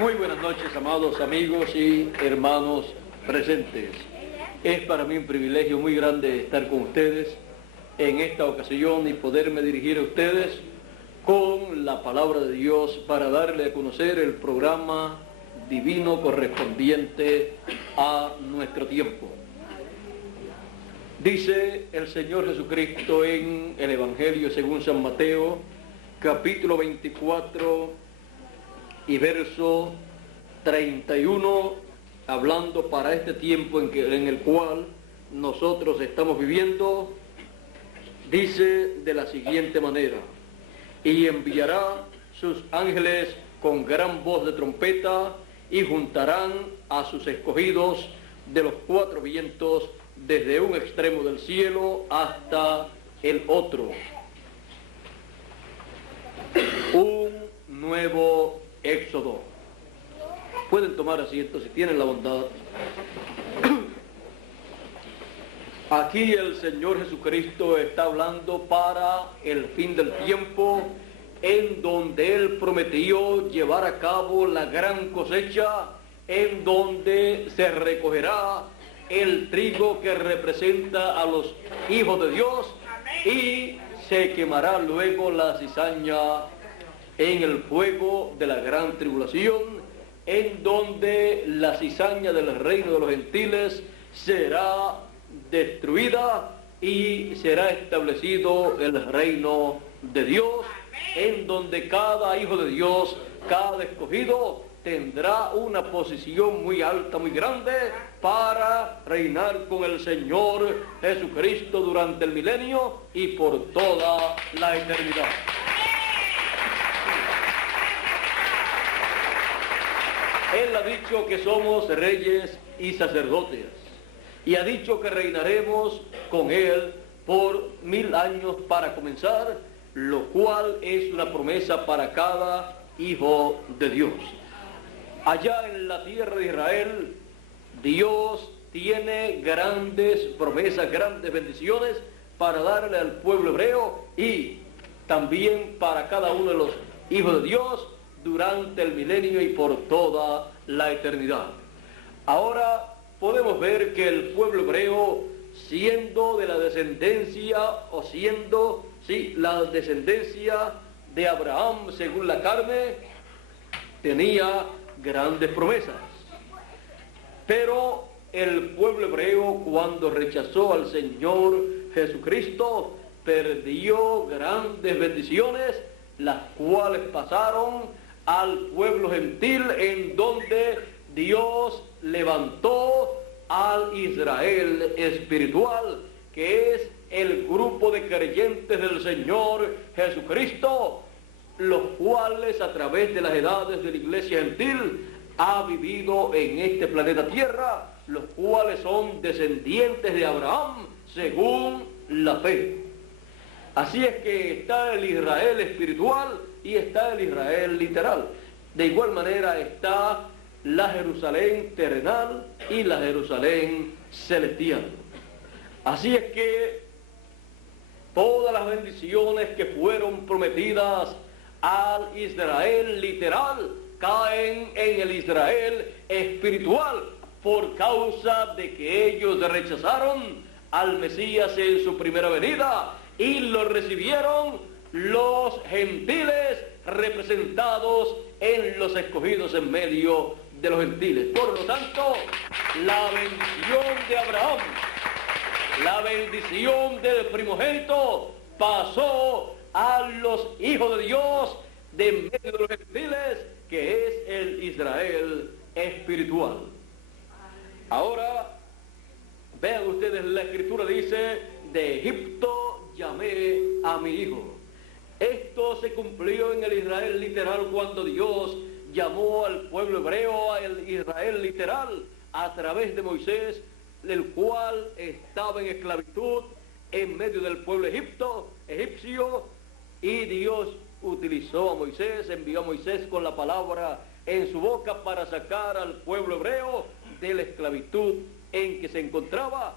Muy buenas noches, amados amigos y hermanos presentes. Es para mí un privilegio muy grande estar con ustedes en esta ocasión y poderme dirigir a ustedes con la palabra de Dios para darle a conocer el programa divino correspondiente a nuestro tiempo. Dice el Señor Jesucristo en el Evangelio según San Mateo, capítulo 24 y verso 31, hablando para este tiempo en el cual nosotros estamos viviendo, dice de la siguiente manera: y enviará sus ángeles con gran voz de trompeta, y juntarán a sus escogidos de los cuatro vientos, desde un extremo del cielo hasta el otro. Un nuevo éxodo. Pueden tomar asiento si tienen la bondad. Aquí el Señor Jesucristo está hablando para el fin del tiempo, en donde Él prometió llevar a cabo la gran cosecha, en donde se recogerá el trigo que representa a los hijos de Dios, y se quemará luego la cizaña en el fuego de la gran tribulación, en donde la cizaña del reino de los gentiles será destruida y será establecido el reino de Dios, en donde cada hijo de Dios, cada escogido, tendrá una posición muy alta, muy grande, para reinar con el Señor Jesucristo durante el milenio y por toda la eternidad. Él ha dicho que somos reyes y sacerdotes, y ha dicho que reinaremos con Él por 1000 años para comenzar, lo cual es una promesa para cada hijo de Dios. Allá en la tierra de Israel, Dios tiene grandes promesas, grandes bendiciones para darle al pueblo hebreo y también para cada uno de los hijos de Dios durante el milenio y por toda la eternidad. Ahora podemos ver que el pueblo hebreo, siendo de la descendencia, o siendo, la descendencia de Abraham según la carne, tenía grandes promesas. Pero el pueblo hebreo, cuando rechazó al Señor Jesucristo, perdió grandes bendiciones, las cuales pasaron al pueblo gentil, en donde Dios levantó al Israel espiritual, que es el grupo de creyentes del Señor Jesucristo, los cuales a través de las edades de la iglesia gentil ha vivido en este planeta Tierra, los cuales son descendientes de Abraham según la fe. Así es que está el Israel espiritual y está el Israel literal. De igual manera está la Jerusalén terrenal y la Jerusalén celestial. Así es que todas las bendiciones que fueron prometidas al Israel literal caen en el Israel espiritual, por causa de que ellos rechazaron al Mesías en su primera venida y lo recibieron los gentiles, representados en los escogidos en medio de los gentiles. Por lo tanto, la bendición de Abraham, la bendición del primogénito, pasó a los hijos de Dios de en medio de los gentiles, que es el Israel espiritual. Ahora, vean ustedes, la Escritura dice: de Egipto llamé a mi hijo. Esto se cumplió en el Israel literal cuando Dios llamó al pueblo hebreo, al Israel literal, a través de Moisés, el cual estaba en esclavitud en medio del pueblo egipcio, y Dios utilizó a Moisés, envió a Moisés con la palabra en su boca para sacar al pueblo hebreo de la esclavitud en que se encontraba,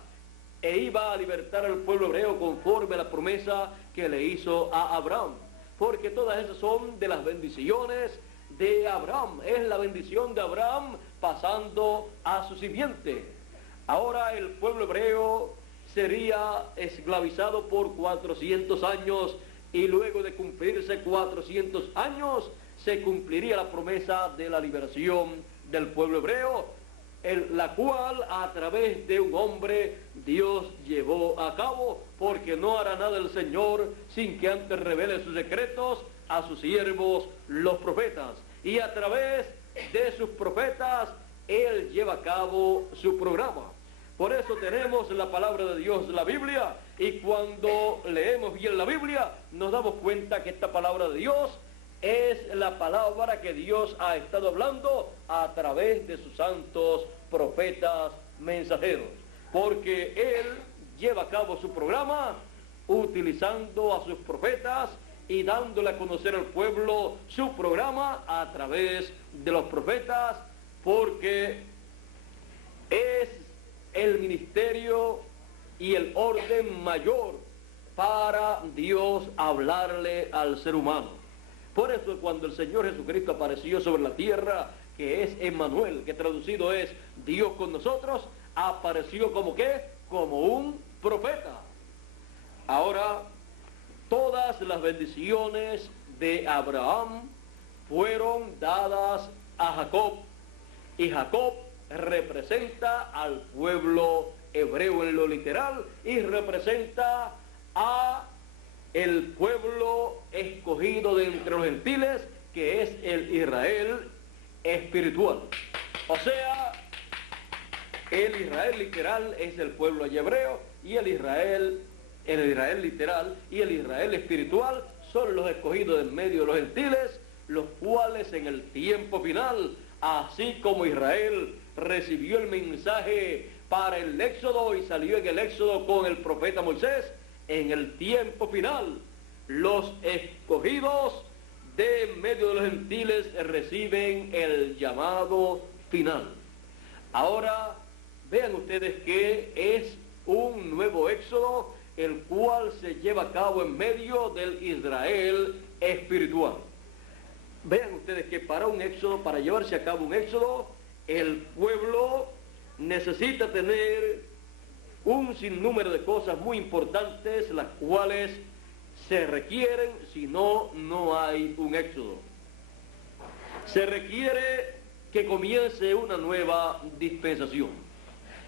e iba a libertar al pueblo hebreo conforme a la promesa que le hizo a Abraham, porque todas esas son de las bendiciones de Abraham, es la bendición de Abraham pasando a su simiente. Ahora el pueblo hebreo sería esclavizado por 400 años y luego de cumplirse 400 años se cumpliría la promesa de la liberación del pueblo hebreo, la cual a través de un hombre Dios llevó a cabo, porque no hará nada el Señor sin que antes revele sus secretos a sus siervos los profetas, y a través de sus profetas Él lleva a cabo su programa. Por eso tenemos la palabra de Dios, la Biblia, y cuando leemos bien la Biblia nos damos cuenta que esta palabra de Dios es la palabra que Dios ha estado hablando a través de sus santos profetas mensajeros, porque Él lleva a cabo su programa utilizando a sus profetas y dándole a conocer al pueblo su programa a través de los profetas, porque es el ministerio y el orden mayor para Dios hablarle al ser humano. Por eso cuando el Señor Jesucristo apareció sobre la tierra, que es Emmanuel, que traducido es Dios con nosotros, apareció como ¿qué? Como un profeta. Ahora, todas las bendiciones de Abraham fueron dadas a Jacob, y Jacob representa al pueblo hebreo en lo literal y representa a el pueblo escogido de entre los gentiles, que es el Israel espiritual. O sea, el Israel literal es el pueblo hebreo, y el Israel literal y el Israel espiritual son los escogidos en medio de los gentiles, los cuales en el tiempo final, así como Israel recibió el mensaje para el éxodo y salió en el éxodo con el profeta Moisés, en el tiempo final los escogidos de medio de los gentiles reciben el llamado final. Ahora vean ustedes que es un nuevo éxodo el cual se lleva a cabo en medio del Israel espiritual. Vean ustedes que para llevarse a cabo un éxodo, el pueblo necesita tener un sinnúmero de cosas muy importantes, las cuales se requieren, si no, no hay un éxodo. Se requiere que comience una nueva dispensación,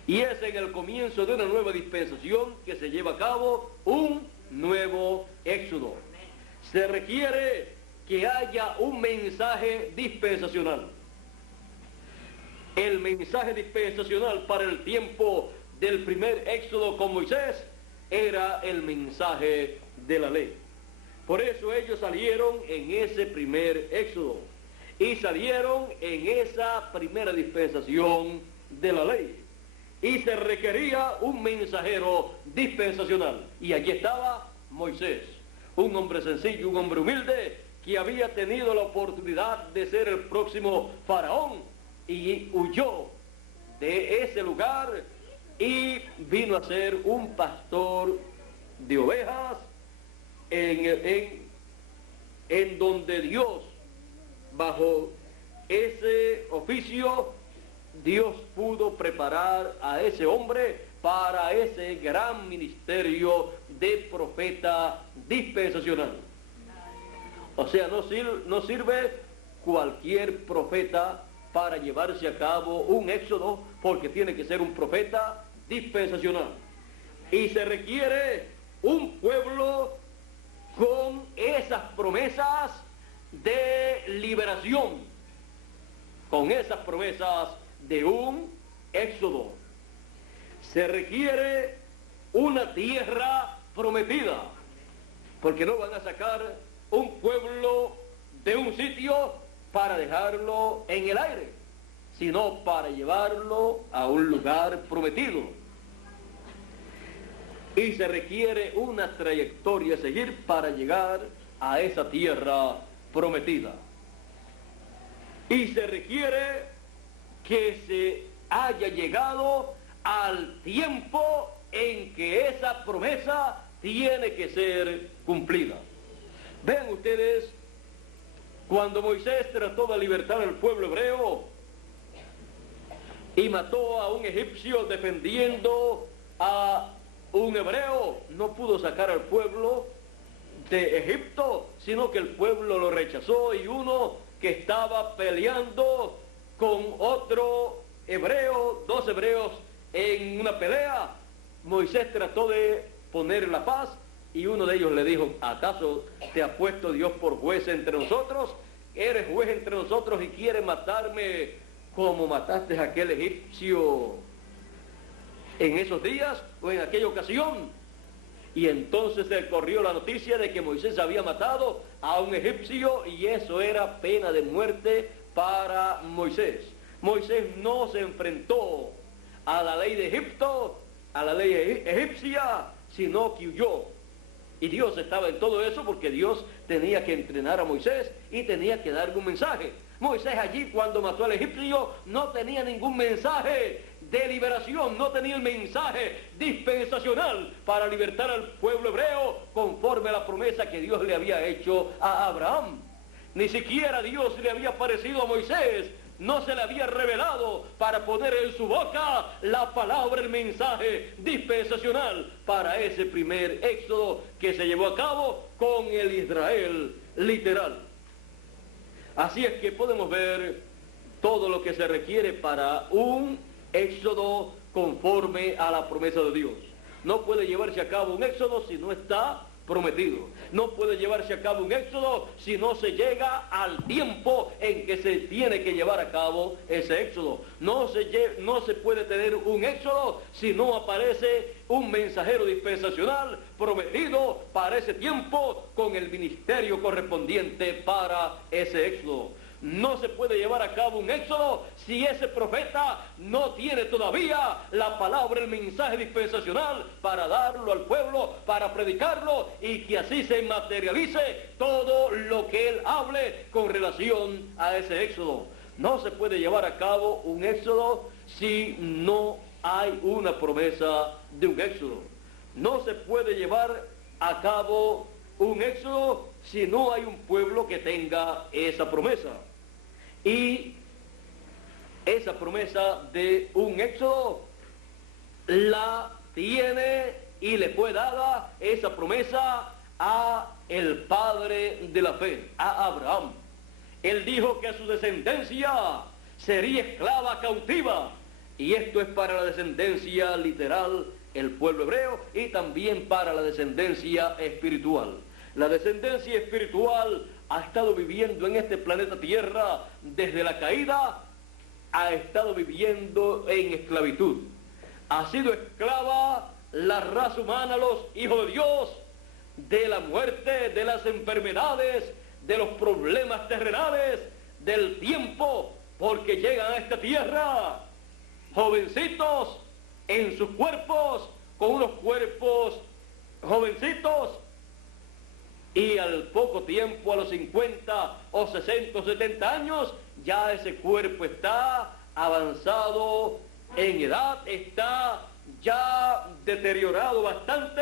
y es en el comienzo de una nueva dispensación que se lleva a cabo un nuevo éxodo. Se requiere que haya un mensaje dispensacional. El mensaje dispensacional para el tiempo del primer éxodo con Moisés era el mensaje de la ley. Por eso ellos salieron en ese primer éxodo y salieron en esa primera dispensación de la ley, y se requería un mensajero dispensacional, y allí estaba Moisés, un hombre sencillo, un hombre humilde, que había tenido la oportunidad de ser el próximo faraón, y huyó de ese lugar y vino a ser un pastor de ovejas en donde Dios, bajo ese oficio, Dios pudo preparar a ese hombre para ese gran ministerio de profeta dispensacional. O sea, no sirve cualquier profeta para llevarse a cabo un éxodo, porque tiene que ser un profeta dispensacional. Y se requiere un pueblo con esas promesas de liberación, con esas promesas de un éxodo. Se requiere una tierra prometida, porque no van a sacar un pueblo de un sitio para dejarlo en el aire, sino para llevarlo a un lugar prometido. Y se requiere una trayectoria a seguir para llegar a esa tierra prometida. Y se requiere que se haya llegado al tiempo en que esa promesa tiene que ser cumplida. Vean ustedes Cuando Moisés trató de libertar al pueblo hebreo y mató a un egipcio defendiendo a un hebreo, no pudo sacar al pueblo de Egipto, sino que el pueblo lo rechazó, y uno que estaba peleando con otro hebreo, dos hebreos en una pelea, Moisés trató de poner la paz, y uno de ellos le dijo: ¿acaso te ha puesto Dios por juez entre nosotros? ¿Eres juez entre nosotros y quieres matarme como mataste a aquel egipcio en esos días o en aquella ocasión? Y entonces se corrió la noticia de que Moisés había matado a un egipcio, y eso era pena de muerte para Moisés. Moisés no se enfrentó a la ley de Egipto, a la ley egipcia, sino que huyó. Y Dios estaba en todo eso, porque Dios tenía que entrenar a Moisés y tenía que darle un mensaje. Moisés allí, cuando mató al egipcio, no tenía ningún mensaje de liberación, no tenía el mensaje dispensacional para libertar al pueblo hebreo conforme a la promesa que Dios le había hecho a Abraham. Ni siquiera Dios le había parecido a Moisés, no se le había revelado para poner en su boca la palabra, el mensaje dispensacional para ese primer éxodo que se llevó a cabo con el Israel literal. Así es que podemos ver todo lo que se requiere para un éxodo conforme a la promesa de Dios. No puede llevarse a cabo un éxodo si no está prometido. No puede llevarse a cabo un éxodo si no se llega al tiempo en que se tiene que llevar a cabo ese éxodo. No se puede tener un éxodo si no aparece un mensajero dispensacional prometido para ese tiempo con el ministerio correspondiente para ese éxodo. No se puede llevar a cabo un éxodo si ese profeta no tiene todavía la palabra, el mensaje dispensacional para darlo al pueblo, para predicarlo, y que así se materialice todo lo que él hable con relación a ese éxodo. No se puede llevar a cabo un éxodo si no hay una promesa de un éxodo. No se puede llevar a cabo un éxodo si no hay un pueblo que tenga esa promesa. Y esa promesa de un éxodo la tiene y le fue dada esa promesa a el padre de la fe, a Abraham. Él dijo que su descendencia sería esclava cautiva, y esto es para la descendencia literal, el pueblo hebreo, y también para la descendencia espiritual. La descendencia espiritual ha estado viviendo en este planeta Tierra desde la caída, ha estado viviendo en esclavitud. Ha sido esclava la raza humana, los hijos de Dios, de la muerte, de las enfermedades, de los problemas terrenales, del tiempo, porque llegan a esta tierra jovencitos en sus cuerpos, con unos cuerpos jovencitos, y al poco tiempo, a los 50 o 60 o 70 años, ya ese cuerpo está avanzado en edad, está ya deteriorado bastante,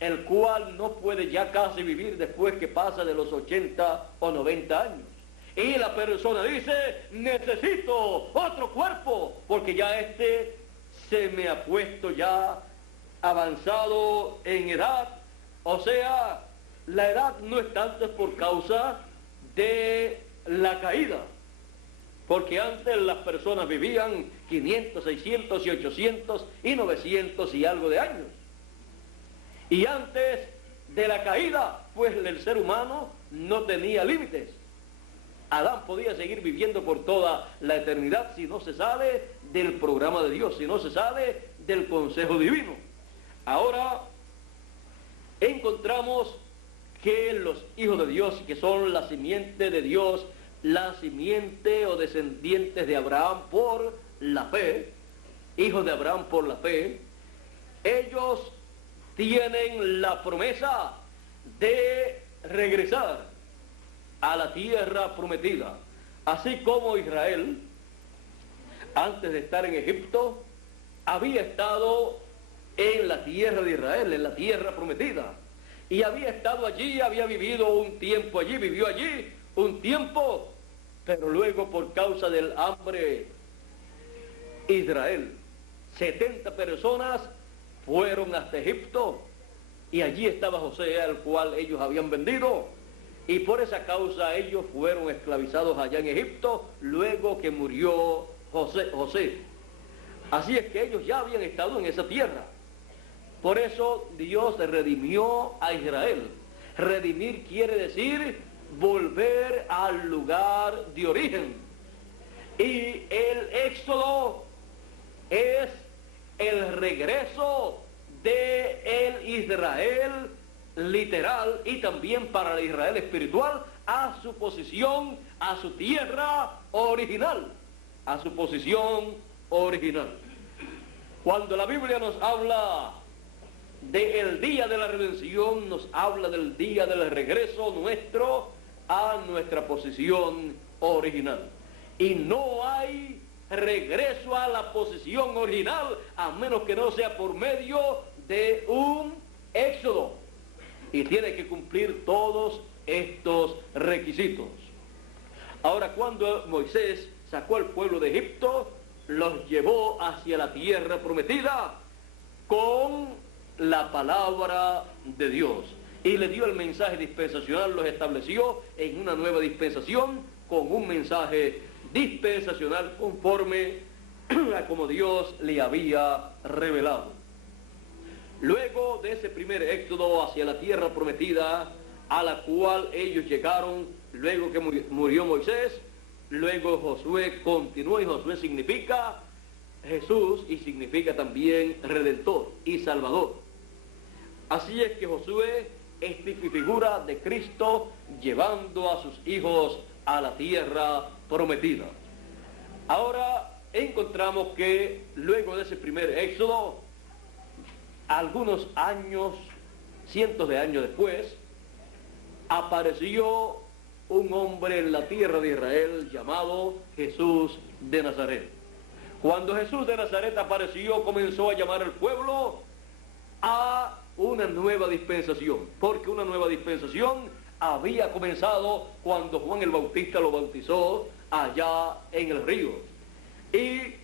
el cual no puede ya casi vivir después que pasa de los 80 o 90 años. Y la persona dice: necesito otro cuerpo, porque ya este se me ha puesto ya avanzado en edad. O sea, la edad no es tanto por causa de la caída, porque antes las personas vivían 500, 600 y 800 y 900 y algo de años. Y antes de la caída, pues el ser humano no tenía límites. Adán podía seguir viviendo por toda la eternidad si no se sale del programa de Dios, si no se sale del consejo divino. Ahora encontramos que los hijos de Dios, que son la simiente de Dios, la simiente o descendientes de Abraham por la fe, hijos de Abraham por la fe, ellos tienen la promesa de regresar a la tierra prometida, así como Israel, antes de estar en Egipto, había estado en la tierra de Israel, en la tierra prometida, y había estado allí, había vivido un tiempo allí, vivió allí un tiempo, pero luego por causa del hambre, Israel, 70 personas fueron hasta Egipto y allí estaba José, al cual ellos habían vendido, y por esa causa ellos fueron esclavizados allá en Egipto luego que murió José. Así es que ellos ya habían estado en esa tierra. Por eso Dios redimió a Israel. Redimir quiere decir volver al lugar de origen. Y el éxodo es el regreso de el Israel literal y también para el Israel espiritual a su posición, a su tierra original, a su posición original. Cuando la Biblia nos habla del día de la redención, nos habla del día del regreso nuestro a nuestra posición original. Y no hay regreso a la posición original a menos que no sea por medio de un éxodo. Y tiene que cumplir todos estos requisitos. Ahora, cuando Moisés sacó al pueblo de Egipto, los llevó hacia la tierra prometida con la palabra de Dios. Y le dio el mensaje dispensacional, los estableció en una nueva dispensación con un mensaje dispensacional conforme a como Dios le había revelado. Luego de ese primer éxodo hacia la tierra prometida, a la cual ellos llegaron, luego que murió Moisés, luego Josué continuó, y Josué significa Jesús y significa también Redentor y Salvador. Así es que Josué es figura de Cristo llevando a sus hijos a la tierra prometida. Ahora encontramos que luego de ese primer éxodo, algunos años, cientos de años después, apareció un hombre en la tierra de Israel llamado Jesús de Nazaret. Cuando Jesús de Nazaret apareció, comenzó a llamar al pueblo a una nueva dispensación, porque una nueva dispensación había comenzado cuando Juan el Bautista lo bautizó allá en el río. Y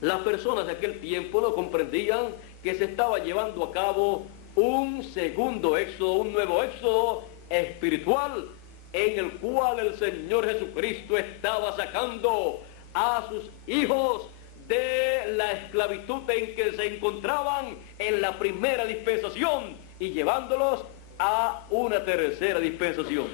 las personas de aquel tiempo no comprendían que se estaba llevando a cabo un segundo éxodo, un nuevo éxodo espiritual, en el cual el Señor Jesucristo estaba sacando a sus hijos de la esclavitud en que se encontraban en la primera dispensación y llevándolos a una tercera dispensación.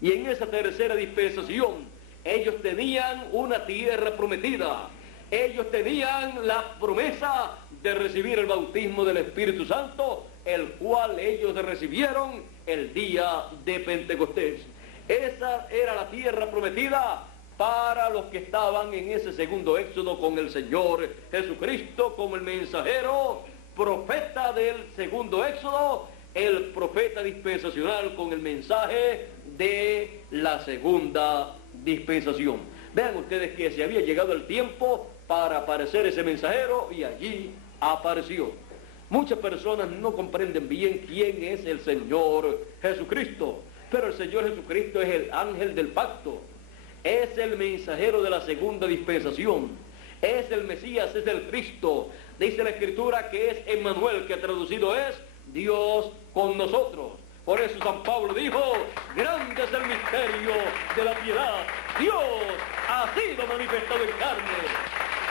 Y en esa tercera dispensación ellos tenían una tierra prometida. Ellos tenían la promesa de recibir el bautismo del Espíritu Santo, el cual ellos recibieron el día de Pentecostés. Esa era la tierra prometida para los que estaban en ese segundo éxodo con el Señor Jesucristo como el mensajero, profeta del segundo éxodo, el profeta dispensacional con el mensaje de la segunda dispensación. Vean ustedes que se había llegado el tiempo para aparecer ese mensajero y allí apareció. Muchas personas no comprenden bien quién es el Señor Jesucristo, pero el Señor Jesucristo es el ángel del pacto, es el mensajero de la segunda dispensación, es el Mesías, es el Cristo. Dice la Escritura que es Emmanuel, que traducido es Dios con nosotros. Por eso San Pablo dijo, grande es el misterio de la piedad, Dios ha sido manifestado en carne.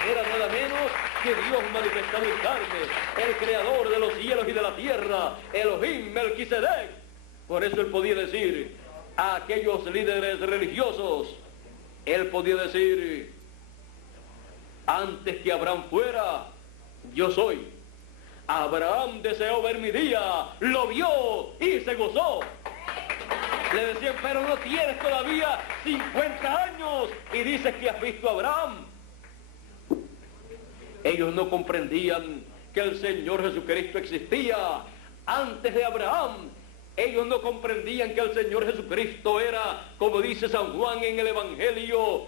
Era nada menos que Dios manifestado en carne, el creador de los cielos y de la tierra, Elohim Melquisedec. Por eso él podía decir a aquellos líderes religiosos, él podía decir, antes que Abraham fuera, yo soy. Abraham deseó ver mi día, lo vio y se gozó. Le decían, pero no tienes todavía 50 años y dices que has visto a Abraham. Ellos no comprendían que el Señor Jesucristo existía antes de Abraham. Ellos no comprendían que el Señor Jesucristo era, como dice San Juan en el Evangelio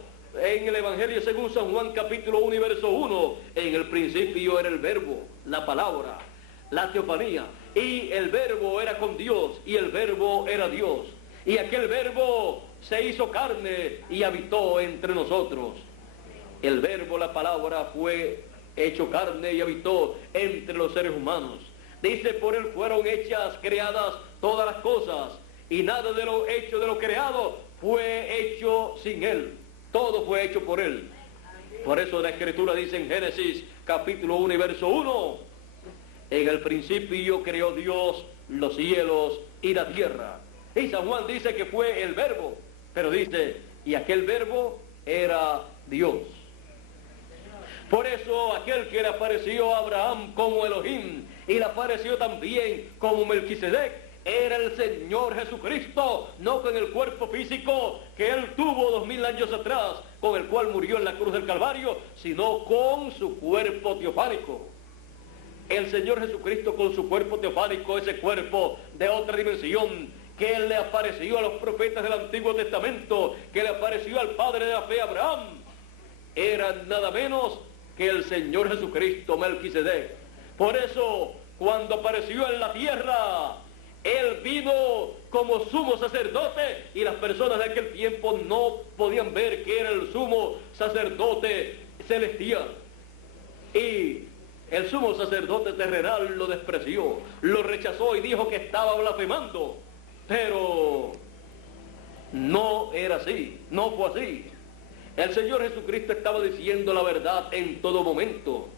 según San Juan capítulo 1 y verso 1, en el principio era el verbo, la palabra, la teofanía, y el verbo era con Dios, y el verbo era Dios, y aquel verbo se hizo carne y habitó entre nosotros. El verbo, la palabra, fue hecho carne y habitó entre los seres humanos. Dice, por él fueron hechas, creadas todas las cosas, y nada de lo hecho, de lo creado, fue hecho sin él. Todo fue hecho por él. Por eso la Escritura dice en Génesis capítulo 1 y verso 1, en el principio creó Dios los cielos y la tierra. Y San Juan dice que fue el verbo, pero dice, y aquel verbo era Dios. Por eso aquel que le apareció a Abraham como Elohim y le apareció también como Melquisedec, era el Señor Jesucristo, no con el cuerpo físico que él tuvo 2000 años atrás, con el cual murió en la cruz del Calvario, sino con su cuerpo teofánico. El Señor Jesucristo con su cuerpo teofánico, ese cuerpo de otra dimensión, que él le apareció a los profetas del Antiguo Testamento, que le apareció al padre de la fe Abraham, era nada menos que el Señor Jesucristo, Melquisedec. Por eso, cuando apareció en la tierra, él vino como sumo sacerdote, y las personas de aquel tiempo no podían ver que era el sumo sacerdote celestial. Y el sumo sacerdote terrenal lo despreció, lo rechazó y dijo que estaba blasfemando. Pero no era así, no fue así. El Señor Jesucristo estaba diciendo la verdad en todo momento.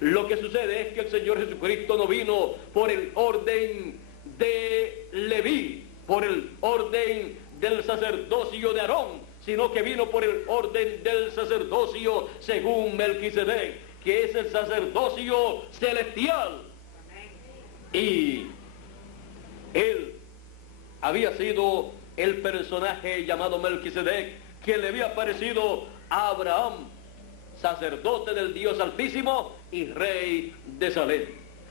Lo que sucede es que el Señor Jesucristo no vino por el orden de Leví, por el orden del sacerdocio de Aarón, sino que vino por el orden del sacerdocio según Melquisedec, que es el sacerdocio celestial. Y él había sido el personaje llamado Melquisedec, que le había aparecido a Abraham, sacerdote del Dios Altísimo y rey de Salem.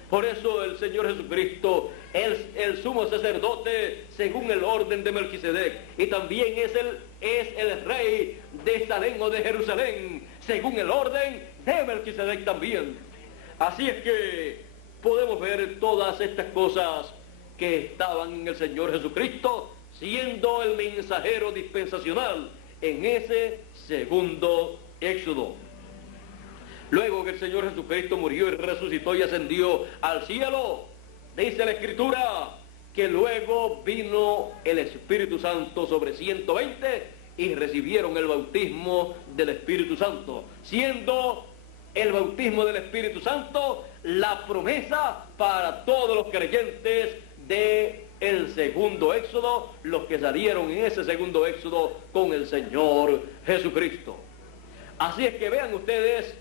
Por eso el Señor Jesucristo es el sumo sacerdote según el orden de Melquisedec, y también es el rey de Salem o de Jerusalén según el orden de Melquisedec también. Así es que podemos ver todas estas cosas que estaban en el Señor Jesucristo, siendo el mensajero dispensacional en ese segundo éxodo. Luego que el Señor Jesucristo murió y resucitó y ascendió al cielo, dice la Escritura que luego vino el Espíritu Santo sobre 120 y recibieron el bautismo del Espíritu Santo, siendo el bautismo del Espíritu Santo la promesa para todos los creyentes de el segundo éxodo, los que salieron en ese segundo éxodo con el Señor Jesucristo. Así es que vean ustedes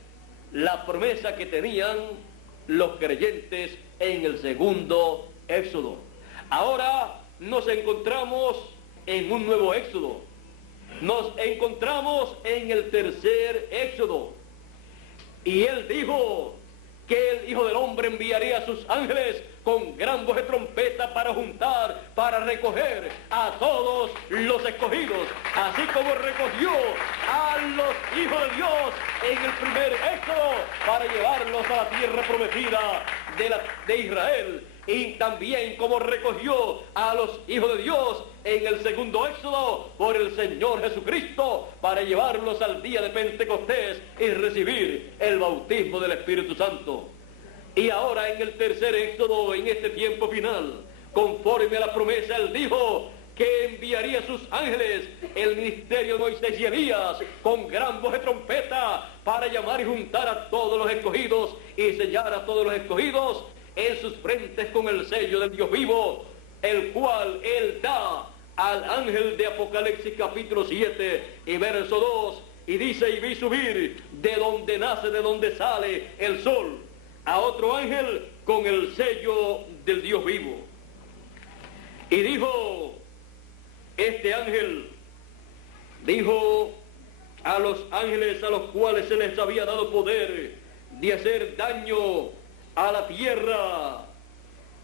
la promesa que tenían los creyentes en el segundo éxodo. Ahora nos encontramos en un nuevo éxodo. Nos encontramos en el tercer éxodo. Y él dijo que el Hijo del Hombre enviaría a sus ángeles con gran voz de trompeta para juntar, para recoger a todos los escogidos, así como recogió a los hijos de Dios en el primer éxodo para llevarlos a la tierra prometida de Israel, y también como recogió a los hijos de Dios en el segundo éxodo por el Señor Jesucristo para llevarlos al día de Pentecostés y recibir el bautismo del Espíritu Santo. Y ahora en el tercer éxodo, en este tiempo final, conforme a la promesa, él dijo que enviaría a sus ángeles, el ministerio de Moisés y Elías, con gran voz de trompeta, para llamar y juntar a todos los escogidos y sellar a todos los escogidos en sus frentes con el sello del Dios vivo, el cual él da al ángel de Apocalipsis capítulo 7 y verso 2, y dice: y vi subir de donde nace, de donde sale el sol, a otro ángel con el sello del Dios vivo. Y dijo este ángel, dijo a los ángeles a los cuales se les había dado poder de hacer daño a la tierra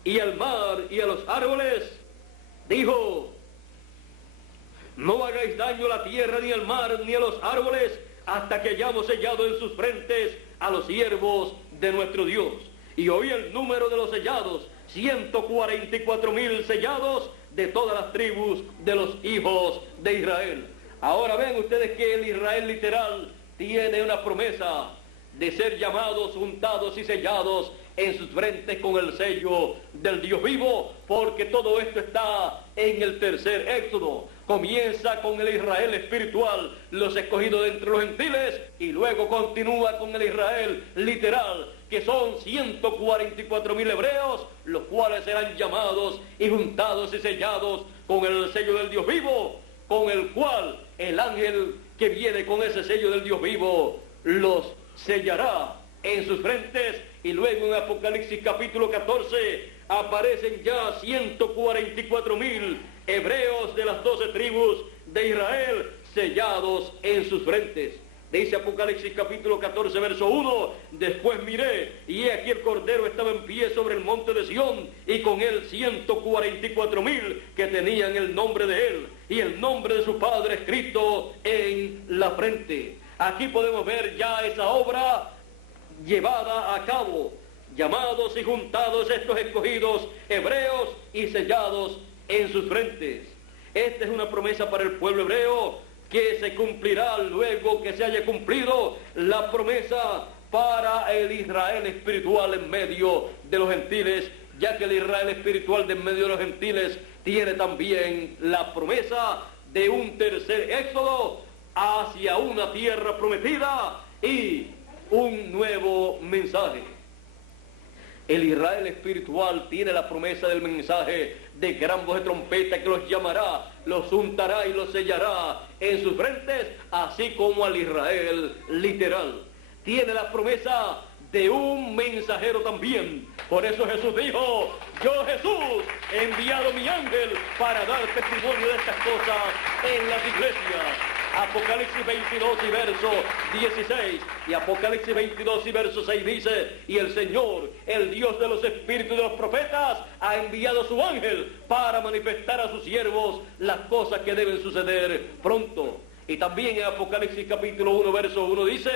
y al mar y a los árboles, dijo: no hagáis daño a la tierra, ni al mar, ni a los árboles, hasta que hayamos sellado en sus frentes a los siervos de nuestro Dios. Y oí el número de los sellados: 144,000 sellados de todas las tribus de los hijos de Israel. Ahora ven ustedes que el Israel literal tiene una promesa de ser llamados, juntados y sellados en sus frentes con el sello del Dios vivo, porque todo esto está en el tercer éxodo. Comienza con el Israel espiritual, los escogidos de entre los gentiles, y luego continúa con el Israel literal, que son 144,000 hebreos, los cuales serán llamados y juntados y sellados con el sello del Dios vivo, con el cual el ángel que viene con ese sello del Dios vivo los sellará en sus frentes. Y luego en Apocalipsis capítulo 14 aparecen ya 144,000 hebreos de las 12 tribus de Israel sellados en sus frentes. Dice Apocalipsis capítulo 14 verso 1, después miré y he aquí el Cordero estaba en pie sobre el monte de Sión, y con él 144,000 que tenían el nombre de él y el nombre de su Padre escrito en la frente. Aquí podemos ver ya esa obra llevada a cabo, llamados y juntados estos escogidos hebreos y sellados en sus frentes. Esta es una promesa para el pueblo hebreo que se cumplirá luego que se haya cumplido la promesa para el Israel espiritual en medio de los gentiles, ya que el Israel espiritual de en medio de los gentiles tiene también la promesa de un tercer éxodo hacia una tierra prometida y un nuevo mensaje. El Israel espiritual tiene la promesa del mensaje de gran voz de trompeta que los llamará, los juntará y los sellará en sus frentes, así como al Israel literal. Tiene la promesa de un mensajero también. Por eso Jesús dijo, yo Jesús he enviado mi ángel para dar testimonio de estas cosas en las iglesias. Apocalipsis 22 y verso 16 y Apocalipsis 22 y verso 6 dice, y el Señor, el Dios de los espíritus de los profetas, ha enviado su ángel para manifestar a sus siervos las cosas que deben suceder pronto. Y también en Apocalipsis capítulo 1 verso 1 dice,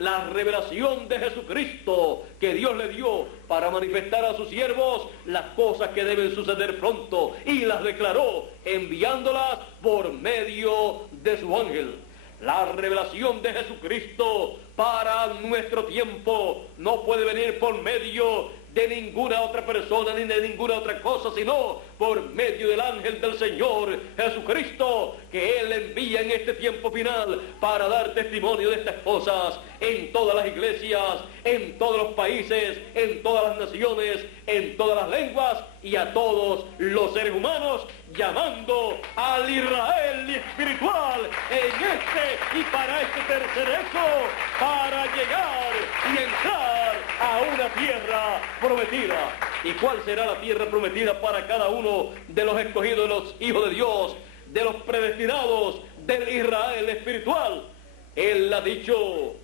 la revelación de Jesucristo que Dios le dio para manifestar a sus siervos las cosas que deben suceder pronto, y las declaró enviándolas por medio de su ángel. La revelación de Jesucristo para nuestro tiempo no puede venir por medio de ninguna otra persona ni de ninguna otra cosa, sino por medio del ángel del Señor Jesucristo, que Él envía en este tiempo final para dar testimonio de estas cosas en todas las iglesias, en todos los países, en todas las naciones, en todas las lenguas y a todos los seres humanos, llamando al Israel espiritual en este y para este tercer éxodo, para llegar y entrar a una tierra prometida. ¿Y cuál será la tierra prometida para cada uno de los escogidos, de los hijos de Dios, de los predestinados del Israel espiritual? Él ha dicho,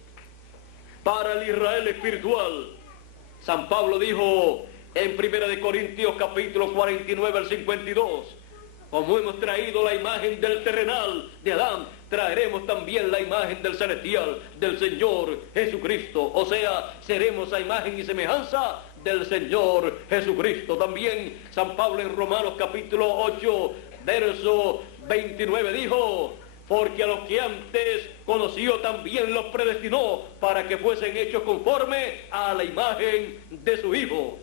para el Israel espiritual. San Pablo dijo en 1 Corintios capítulo 49 al 52, como hemos traído la imagen del terrenal de Adán, traeremos también la imagen del celestial, del Señor Jesucristo. O sea, seremos a imagen y semejanza del Señor Jesucristo. También San Pablo en Romanos capítulo 8, verso 29 dijo, porque a los que antes conoció también los predestinó para que fuesen hechos conforme a la imagen de su Hijo.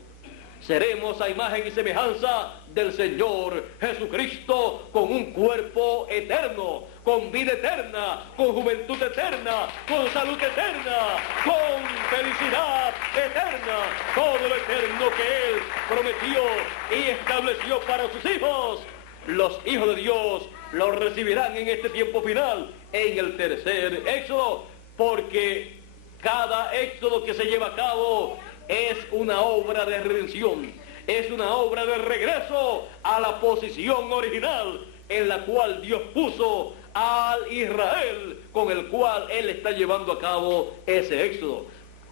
Seremos a imagen y semejanza del Señor Jesucristo, con un cuerpo eterno, con vida eterna, con juventud eterna, con salud eterna, con felicidad eterna, todo lo eterno que Él prometió y estableció para sus hijos. Los hijos de Dios los recibirán en este tiempo final, en el tercer éxodo, porque cada éxodo que se lleva a cabo es una obra de redención, es una obra de regreso a la posición original en la cual Dios puso al Israel, con el cual Él está llevando a cabo ese éxodo.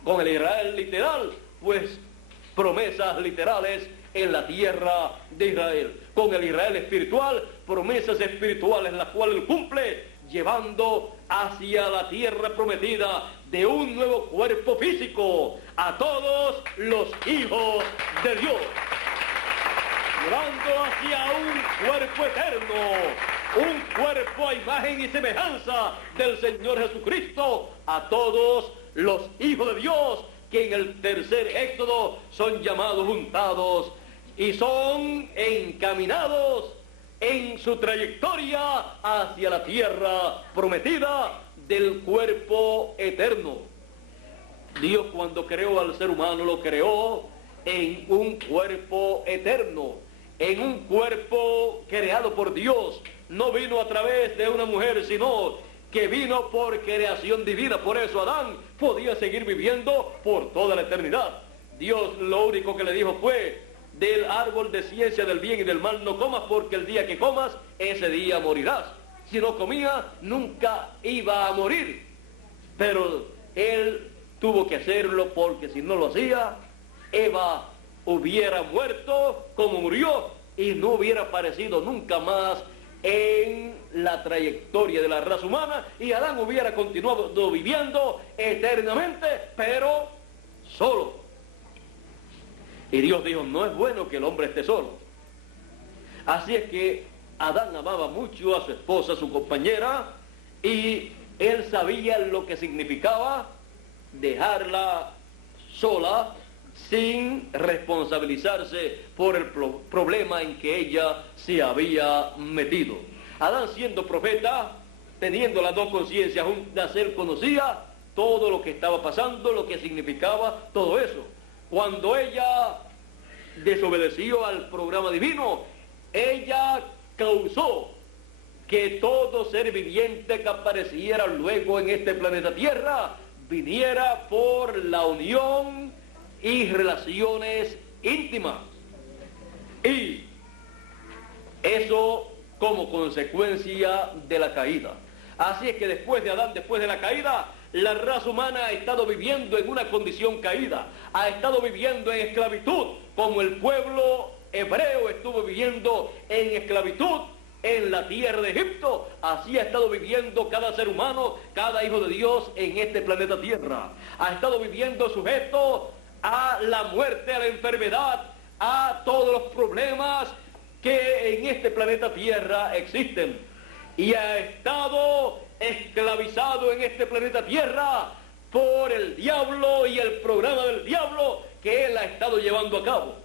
Con el Israel literal, pues promesas literales en la tierra de Israel. Con el Israel espiritual, promesas espirituales las cuales Él cumple, llevando hacia la tierra prometida de un nuevo cuerpo físico a todos los hijos de Dios. llevando hacia un cuerpo eterno, un cuerpo a imagen y semejanza del Señor Jesucristo, a todos los hijos de Dios que en el tercer éxodo son llamados juntados y son encaminados en su trayectoria hacia la tierra prometida del cuerpo eterno. Dios, cuando creó al ser humano, lo creó en un cuerpo eterno, en un cuerpo creado por Dios. No vino a través de una mujer, sino que vino por creación divina. Por eso Adán podía seguir viviendo por toda la eternidad. Dios lo único que le dijo fue: del árbol de ciencia del bien y del mal no comas, porque el día que comas, ese día morirás. Si no comía, nunca iba a morir. Pero él tuvo que hacerlo, porque si no lo hacía, Eva hubiera muerto como murió y no hubiera aparecido nunca más en la trayectoria de la raza humana, y Adán hubiera continuado viviendo eternamente, pero solo. Y Dios dijo: no es bueno que el hombre esté solo. Así es que Adán amaba mucho a su esposa, su compañera, y él sabía lo que significaba dejarla sola sin responsabilizarse por el problema en que ella se había metido. Adán, siendo profeta, teniendo las dos conciencias juntas, él conocía todo lo que estaba pasando, lo que significaba todo eso. Cuando ella desobedeció al programa divino, ella causó que todo ser viviente que apareciera luego en este planeta Tierra viniera por la unión y relaciones íntimas. Y eso como consecuencia de la caída. Así es que después de Adán, después de la caída, la raza humana ha estado viviendo en una condición caída, ha estado viviendo en esclavitud, como el pueblo hebreo estuvo viviendo en esclavitud en la tierra de Egipto. Así ha estado viviendo cada ser humano, cada hijo de Dios en este planeta Tierra. Ha estado viviendo sujeto a la muerte, a la enfermedad, a todos los problemas que en este planeta Tierra existen. Y ha estado esclavizado en este planeta Tierra por el diablo y el programa del diablo que él ha estado llevando a cabo.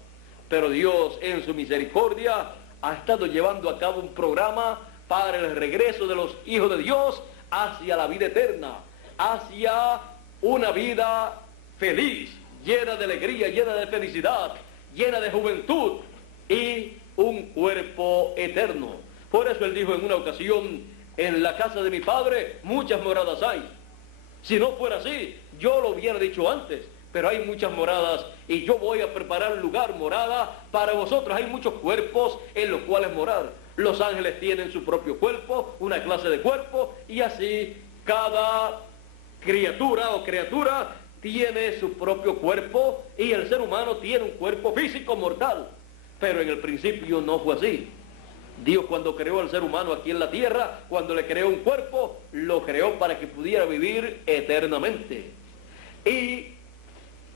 Pero Dios, en su misericordia, ha estado llevando a cabo un programa para el regreso de los hijos de Dios hacia la vida eterna, hacia una vida feliz, llena de alegría, llena de felicidad, llena de juventud y un cuerpo eterno. Por eso él dijo en una ocasión: en la casa de mi padre muchas moradas hay. Si no fuera así, yo lo hubiera dicho antes, pero hay muchas moradas y yo voy a preparar lugar, morada para vosotros. Hay muchos cuerpos en los cuales morar. Los ángeles tienen su propio cuerpo, una clase de cuerpo, y así cada criatura o criatura tiene su propio cuerpo, y el ser humano tiene un cuerpo físico mortal. Pero en el principio no fue así. Dios, cuando creó al ser humano aquí en la tierra, cuando le creó un cuerpo, lo creó para que pudiera vivir eternamente. Y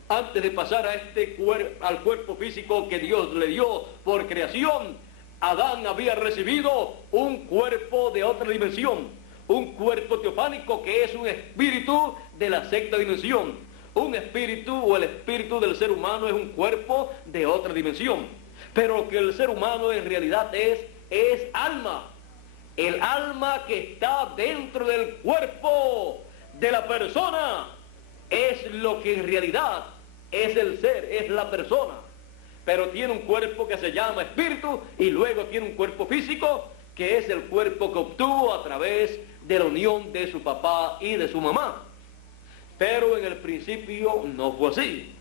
antes de pasar a al cuerpo físico que Dios le dio por creación, Adán había recibido un cuerpo de otra dimensión, un cuerpo teofánico, que es un espíritu de la sexta dimensión. Un espíritu, o el espíritu del ser humano, es un cuerpo de otra dimensión. Pero lo que el ser humano en realidad es alma. El alma que está dentro del cuerpo de la persona es lo que en realidad es el ser, es la persona. Pero tiene un cuerpo que se llama espíritu, y luego tiene un cuerpo físico, que es el cuerpo que obtuvo a través de la unión de su papá y de su mamá. Pero en el principio no fue así.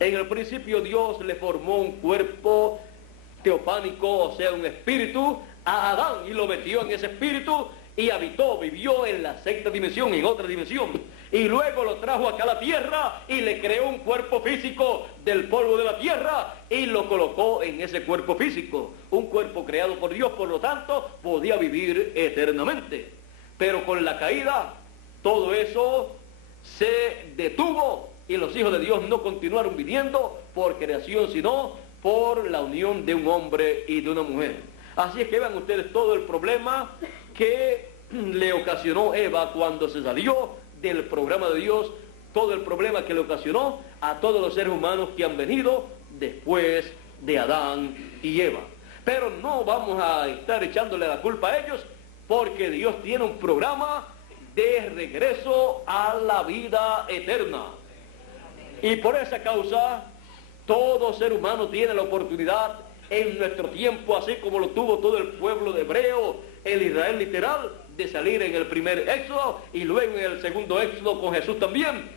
En el principio Dios le formó un cuerpo teofánico, o sea, un espíritu, a Adán, y lo metió en ese espíritu y habitó, vivió en la sexta dimensión, en otra dimensión. Y luego lo trajo acá a la tierra y le creó un cuerpo físico del polvo de la tierra y lo colocó en ese cuerpo físico. Un cuerpo creado por Dios, por lo tanto, podía vivir eternamente. Pero con la caída, todo eso se detuvo y los hijos de Dios no continuaron viviendo por creación, sino por la unión de un hombre y de una mujer. Así es que vean ustedes todo el problema que le ocasionó Eva cuando se salió del programa de Dios, todo el problema que le ocasionó a todos los seres humanos que han venido después de Adán y Eva. Pero no vamos a estar echándole la culpa a ellos, porque Dios tiene un programa de regreso a la vida eterna. Y por esa causa, todo ser humano tiene la oportunidad en nuestro tiempo, así como lo tuvo todo el pueblo de hebreo, el Israel literal, de salir en el primer éxodo y luego en el segundo éxodo con Jesús también.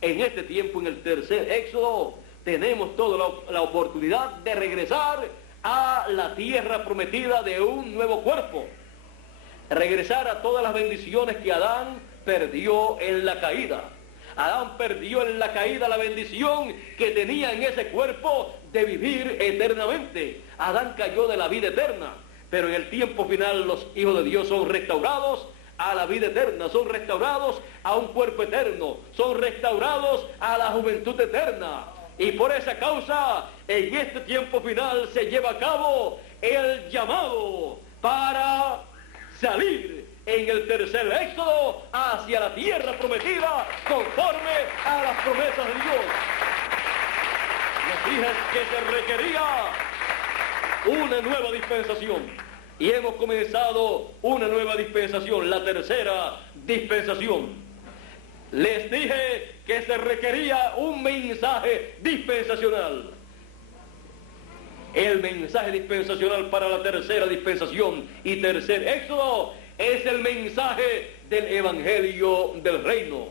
En este tiempo, en el tercer éxodo, tenemos toda la oportunidad de regresar a la tierra prometida de un nuevo cuerpo. Regresar a todas las bendiciones que Adán perdió en la caída. Adán perdió en la caída la bendición que tenía en ese cuerpo de vivir eternamente. Adán cayó de la vida eterna, pero en el tiempo final los hijos de Dios son restaurados a la vida eterna, son restaurados a un cuerpo eterno, son restaurados a la juventud eterna. Y por esa causa, en este tiempo final se lleva a cabo el llamado para salir en el tercer éxodo hacia la tierra prometida conforme a las promesas de Dios. Les dije que se requería una nueva dispensación y hemos comenzado una nueva dispensación, la tercera dispensación. Les dije que se requería un mensaje dispensacional. El mensaje dispensacional para la tercera dispensación y tercer éxodo es el mensaje del Evangelio del Reino.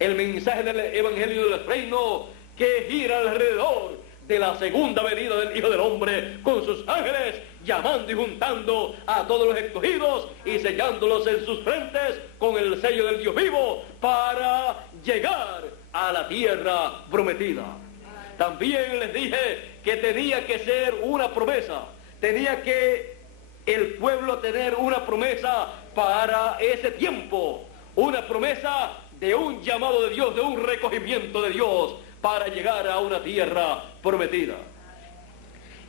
El mensaje del Evangelio del Reino que gira alrededor de la segunda venida del Hijo del Hombre con sus ángeles, llamando y juntando a todos los escogidos y sellándolos en sus frentes con el sello del Dios vivo para llegar a la tierra prometida. También les dije que tenía que ser una promesa, tenía que el pueblo tener una promesa para ese tiempo, una promesa de un llamado de Dios, de un recogimiento de Dios para llegar a una tierra prometida.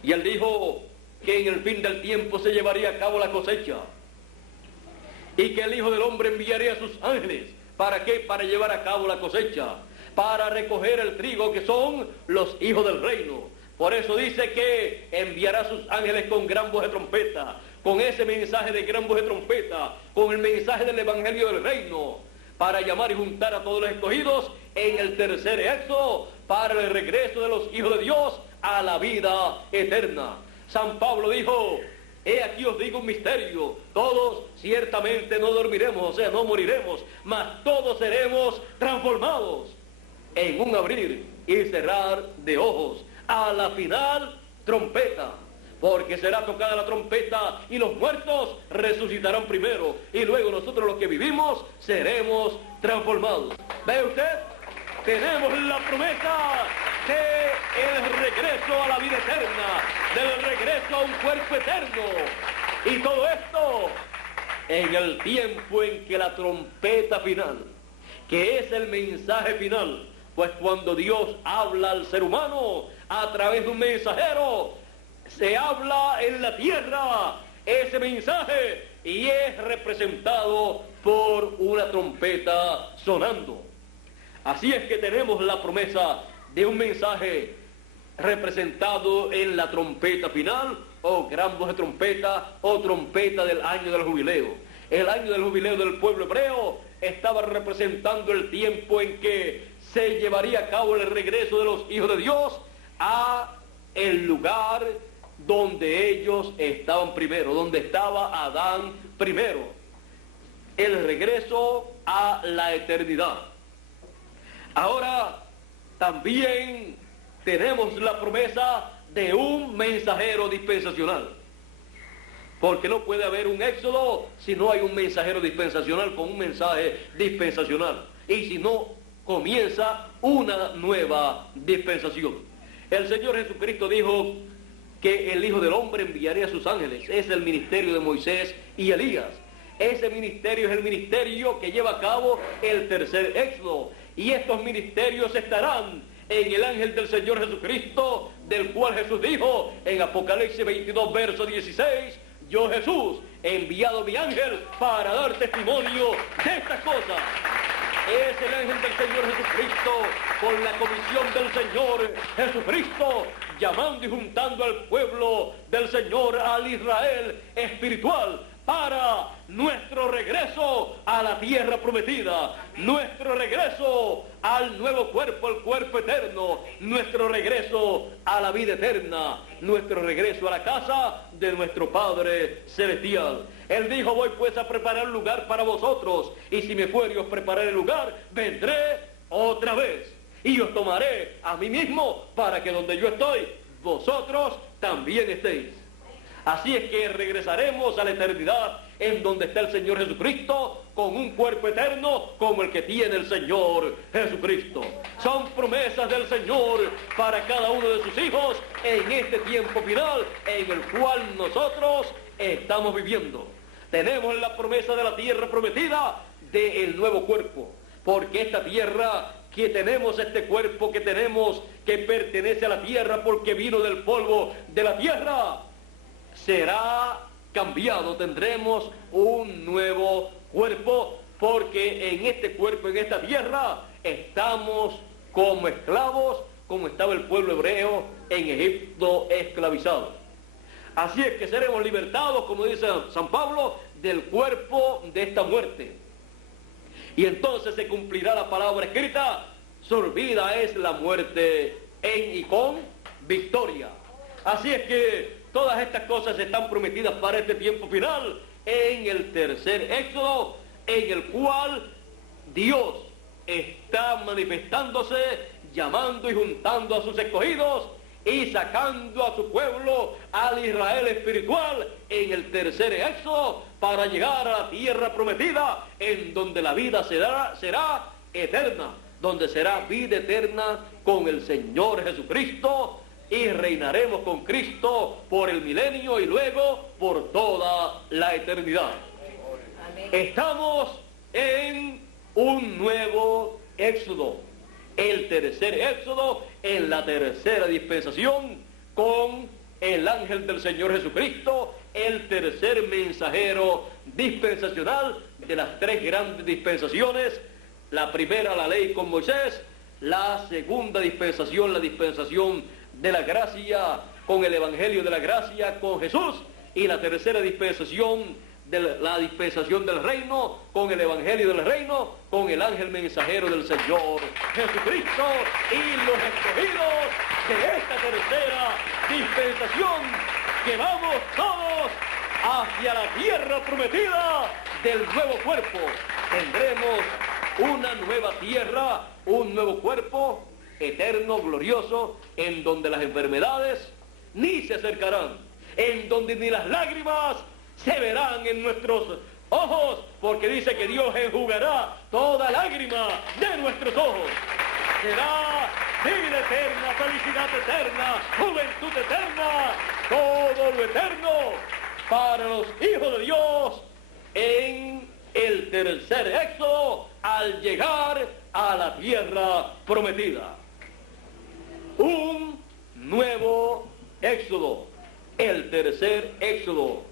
Y él dijo que en el fin del tiempo se llevaría a cabo la cosecha y que el Hijo del Hombre enviaría a sus ángeles. ¿Para qué? Para llevar a cabo la cosecha, para recoger el trigo que son los hijos del reino. Por eso dice que enviará a sus ángeles con gran voz de trompeta, con ese mensaje de gran voz de trompeta, con el mensaje del Evangelio del Reino, para llamar y juntar a todos los escogidos en el tercer éxodo, para el regreso de los hijos de Dios a la vida eterna. San Pablo dijo: he aquí os digo un misterio, todos ciertamente no dormiremos, o sea, no moriremos, mas todos seremos transformados en un abrir y cerrar de ojos. A la final, trompeta, porque será tocada la trompeta y los muertos resucitarán primero y luego nosotros los que vivimos seremos transformados. ¿Ve usted? Tenemos la promesa del regreso a la vida eterna, del regreso a un cuerpo eterno. Y todo esto en el tiempo en que la trompeta final, que es el mensaje final, pues cuando Dios habla al ser humano a través de un mensajero, se habla en la tierra ese mensaje y es representado por una trompeta sonando. Así es que tenemos la promesa de un mensaje representado en la trompeta final, o gran voz de trompeta, o trompeta del año del jubileo. El año del jubileo del pueblo hebreo estaba representando el tiempo en que se llevaría a cabo el regreso de los hijos de Dios a el lugar donde ellos estaban primero, donde estaba Adán primero. El regreso a la eternidad. Ahora también tenemos la promesa de un mensajero dispensacional. Porque no puede haber un éxodo si no hay un mensajero dispensacional con un mensaje dispensacional. Y si no comienza una nueva dispensación. El Señor Jesucristo dijo que el Hijo del Hombre enviaría a sus ángeles. Es el ministerio de Moisés y Elías. Ese ministerio es el ministerio que lleva a cabo el tercer éxodo. Y estos ministerios estarán en el ángel del Señor Jesucristo, del cual Jesús dijo en Apocalipsis 22, verso 16, yo Jesús he enviado mi ángel para dar testimonio de estas cosas. Es el ángel del Señor Jesucristo, con la comisión del Señor Jesucristo, llamando y juntando al pueblo del Señor, al Israel espiritual, para nuestro regreso a la tierra prometida, nuestro regreso al nuevo cuerpo, el cuerpo eterno, nuestro regreso a la vida eterna, nuestro regreso a la casa de nuestro Padre Celestial. Él dijo, voy pues a preparar lugar para vosotros, y si me fuere os prepararé el lugar, vendré otra vez, y os tomaré a mí mismo, para que donde yo estoy, vosotros también estéis. Así es que regresaremos a la eternidad en donde está el Señor Jesucristo, con un cuerpo eterno como el que tiene el Señor Jesucristo. Son promesas del Señor para cada uno de sus hijos en este tiempo final en el cual nosotros estamos viviendo. Tenemos la promesa de la tierra prometida del nuevo cuerpo, porque esta tierra que tenemos, este cuerpo que tenemos, que pertenece a la tierra porque vino del polvo de la tierra, será cambiado. Tendremos un nuevo cuerpo, porque en este cuerpo, en esta tierra, estamos como esclavos, como estaba el pueblo hebreo en Egipto esclavizado. Así es que seremos libertados, como dice San Pablo, del cuerpo de esta muerte. Y entonces se cumplirá la palabra escrita, sorbida es la muerte en y con victoria. Así es que todas estas cosas están prometidas para este tiempo final en el tercer éxodo, en el cual Dios está manifestándose, llamando y juntando a sus escogidos y sacando a su pueblo, al Israel espiritual, en el tercer éxodo, para llegar a la tierra prometida, en donde la vida será eterna, donde será vida eterna con el Señor Jesucristo, y reinaremos con Cristo por el milenio y luego por toda la eternidad. Amén. Estamos en un nuevo éxodo, el tercer éxodo, en la tercera dispensación, con el ángel del Señor Jesucristo, el tercer mensajero dispensacional de las tres grandes dispensaciones. La primera, la ley con Moisés; la segunda dispensación, la dispensación de la gracia, con el evangelio de la gracia, con Jesús; y la tercera dispensación, la dispensación del reino, con el evangelio del reino, con el ángel mensajero del Señor Jesucristo, y los escogidos de esta tercera dispensación, que vamos todos hacia la tierra prometida del nuevo cuerpo. Tendremos una nueva tierra, un nuevo cuerpo eterno, glorioso, en donde las enfermedades ni se acercarán, en donde ni las lágrimas se verán en nuestros ojos, porque dice que Dios enjugará toda lágrima de nuestros ojos. Será vida eterna, felicidad eterna, juventud eterna, todo lo eterno para los hijos de Dios en el tercer éxodo, al llegar a la tierra prometida. Un nuevo éxodo, el tercer éxodo,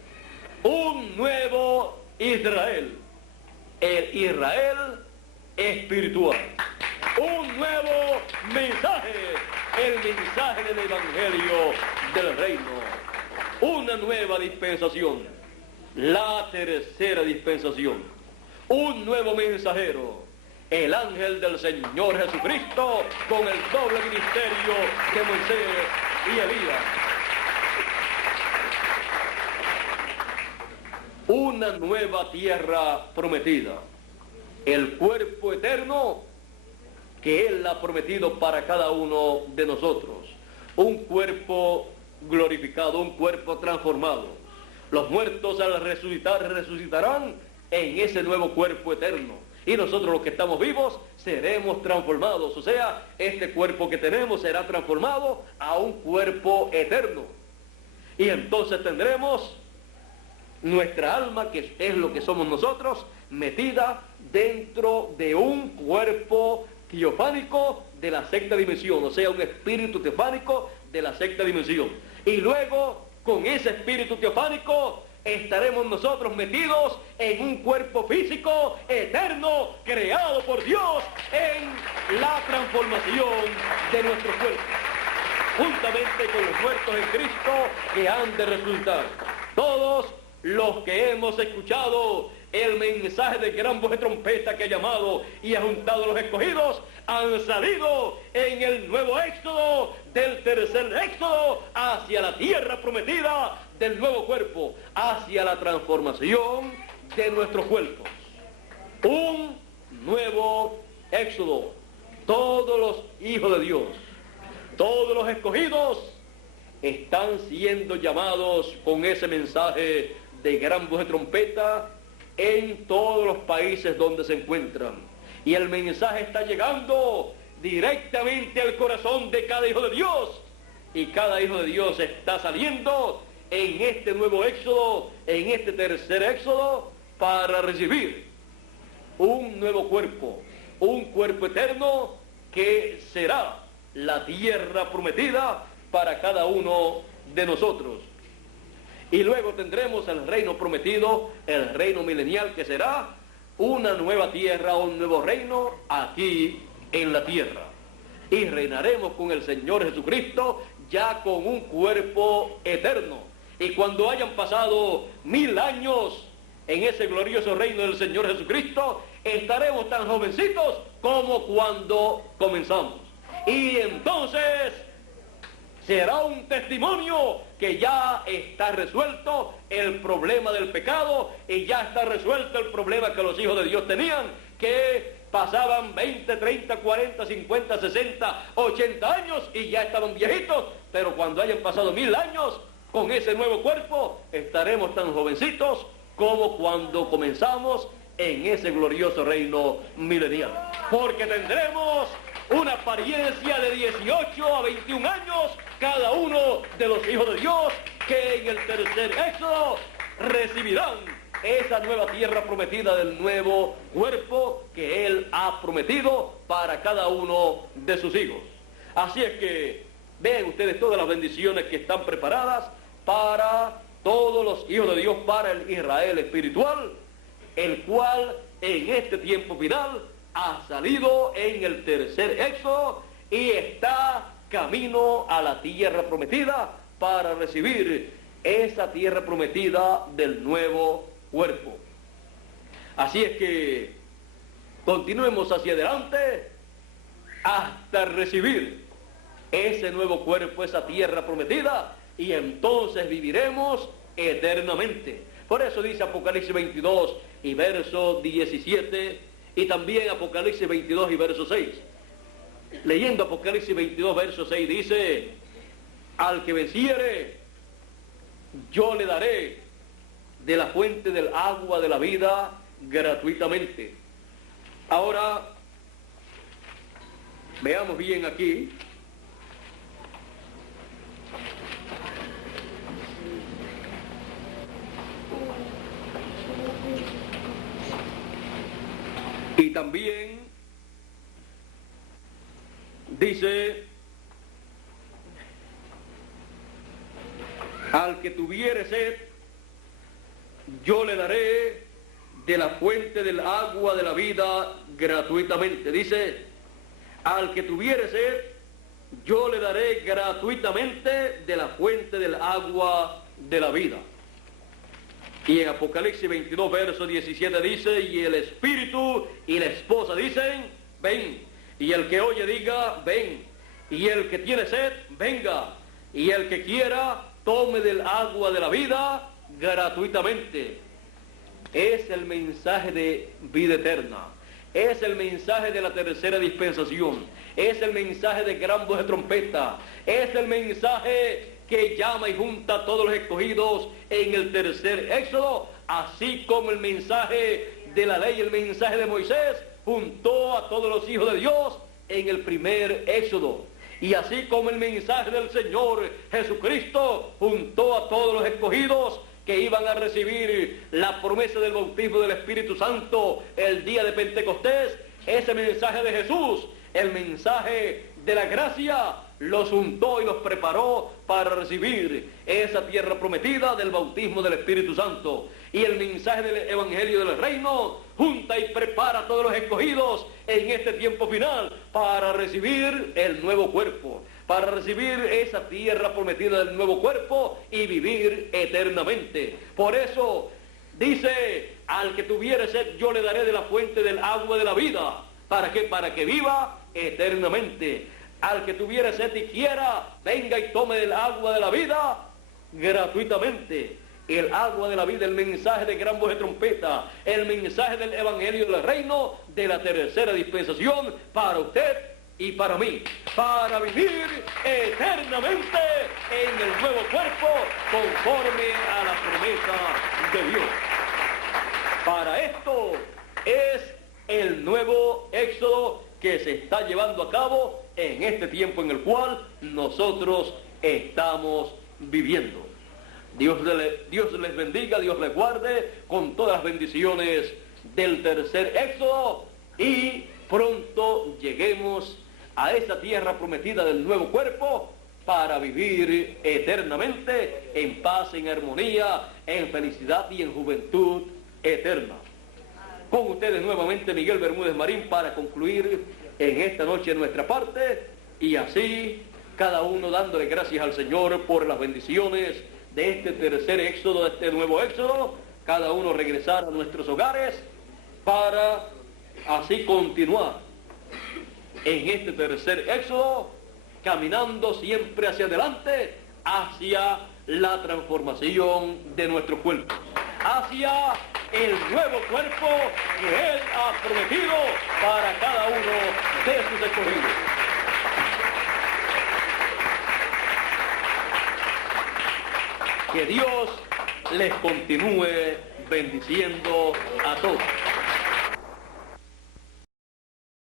un nuevo Israel, el Israel espiritual, un nuevo mensaje, el mensaje del evangelio del reino, una nueva dispensación, la tercera dispensación, un nuevo mensajero, el ángel del Señor Jesucristo, con el doble ministerio de Moisés y Elías. Una nueva tierra prometida, el cuerpo eterno que Él ha prometido para cada uno de nosotros, un cuerpo glorificado, un cuerpo transformado. Los muertos al resucitar resucitarán en ese nuevo cuerpo eterno, y nosotros los que estamos vivos seremos transformados, o sea, este cuerpo que tenemos será transformado a un cuerpo eterno, y entonces tendremos nuestra alma, que es lo que somos nosotros, metida dentro de un cuerpo teofánico de la sexta dimensión, o sea, un espíritu teofánico de la sexta dimensión. Y luego, con ese espíritu teofánico, estaremos nosotros metidos en un cuerpo físico eterno, creado por Dios en la transformación de nuestro cuerpo, juntamente con los muertos en Cristo que han de resucitar. Todos los que hemos escuchado el mensaje de gran voz de trompeta que ha llamado y ha juntado a los escogidos, han salido en el nuevo éxodo, del tercer éxodo, hacia la tierra prometida del nuevo cuerpo, hacia la transformación de nuestros cuerpos. Un nuevo éxodo. Todos los hijos de Dios, todos los escogidos, están siendo llamados con ese mensaje de gran voz de trompeta en todos los países donde se encuentran. Y el mensaje está llegando directamente al corazón de cada hijo de Dios. Y cada hijo de Dios está saliendo en este nuevo éxodo, en este tercer éxodo, para recibir un nuevo cuerpo, un cuerpo eterno que será la tierra prometida para cada uno de nosotros. Y luego tendremos el reino prometido, el reino milenial, que será una nueva tierra, un nuevo reino aquí en la tierra. Y reinaremos con el Señor Jesucristo ya con un cuerpo eterno. Y cuando hayan pasado 1000 años en ese glorioso reino del Señor Jesucristo, estaremos tan jovencitos como cuando comenzamos. Y entonces será un testimonio que ya está resuelto el problema del pecado y ya está resuelto el problema que los hijos de Dios tenían, que pasaban 20, 30, 40, 50, 60, 80 años y ya estaban viejitos, pero cuando hayan pasado 1000 años con ese nuevo cuerpo, estaremos tan jovencitos como cuando comenzamos en ese glorioso reino milenial, porque tendremos una apariencia de 18 a 21 años cada uno de los hijos de Dios, que en el tercer éxodo recibirán esa nueva tierra prometida del nuevo cuerpo que Él ha prometido para cada uno de sus hijos. Así es que vean ustedes todas las bendiciones que están preparadas para todos los hijos de Dios, para el Israel espiritual, el cual en este tiempo final ha salido en el tercer éxodo y está camino a la tierra prometida para recibir esa tierra prometida del nuevo cuerpo. Así es que continuemos hacia adelante hasta recibir ese nuevo cuerpo, esa tierra prometida, y entonces viviremos eternamente. Por eso dice Apocalipsis 22 y verso 17, y también Apocalipsis 22 y verso 6. Leyendo Apocalipsis 22, verso 6, dice: al que venciere, yo le daré de la fuente del agua de la vida gratuitamente. Ahora, veamos bien aquí. Y también dice: al que tuviere sed, yo le daré de la fuente del agua de la vida gratuitamente. Dice: al que tuviere sed, yo le daré gratuitamente de la fuente del agua de la vida. Y en Apocalipsis 22, verso 17 dice: y el espíritu y la esposa dicen: ven. Y el que oye diga: ven. Y el que tiene sed, venga. Y el que quiera, tome del agua de la vida gratuitamente. Es el mensaje de vida eterna. Es el mensaje de la tercera dispensación. Es el mensaje de gran voz de trompeta. Es el mensaje que llama y junta a todos los escogidos en el tercer éxodo, así como el mensaje de la ley, el mensaje de Moisés, juntó a todos los hijos de Dios en el primer éxodo. Y así como el mensaje del Señor Jesucristo juntó a todos los escogidos que iban a recibir la promesa del bautismo del Espíritu Santo el día de Pentecostés, ese mensaje de Jesús el mensaje de la gracia los untó y los preparó para recibir esa tierra prometida del bautismo del Espíritu Santo. Y el mensaje del Evangelio del Reino junta y prepara a todos los escogidos en este tiempo final para recibir el nuevo cuerpo, para recibir esa tierra prometida del nuevo cuerpo y vivir eternamente. Por eso dice, al que tuviere sed yo le daré de la fuente del agua de la vida. ¿Para qué? Para que viva eternamente. Al que tuviere sed y quiera, venga y tome del agua de la vida gratuitamente. El agua de la vida, el mensaje de gran voz de trompeta, el mensaje del Evangelio del Reino de la tercera dispensación para usted y para mí, para vivir eternamente en el nuevo cuerpo conforme a la promesa de Dios. Para esto es el nuevo éxodo que se está llevando a cabo en este tiempo en el cual nosotros estamos viviendo. Dios les bendiga, Dios les guarde con todas las bendiciones del tercer éxodo y pronto lleguemos a esa tierra prometida del nuevo cuerpo para vivir eternamente en paz, en armonía, en felicidad y en juventud eterna. Con ustedes nuevamente Miguel Bermúdez Marín para concluir en esta noche nuestra parte y así cada uno dándole gracias al Señor por las bendiciones de este tercer éxodo, de este nuevo éxodo, cada uno regresar a nuestros hogares para así continuar en este tercer éxodo, caminando siempre hacia adelante, hacia la transformación de nuestro cuerpo, hacia el nuevo cuerpo que Él ha prometido para cada uno de sus escogidos. Que Dios les continúe bendiciendo a todos.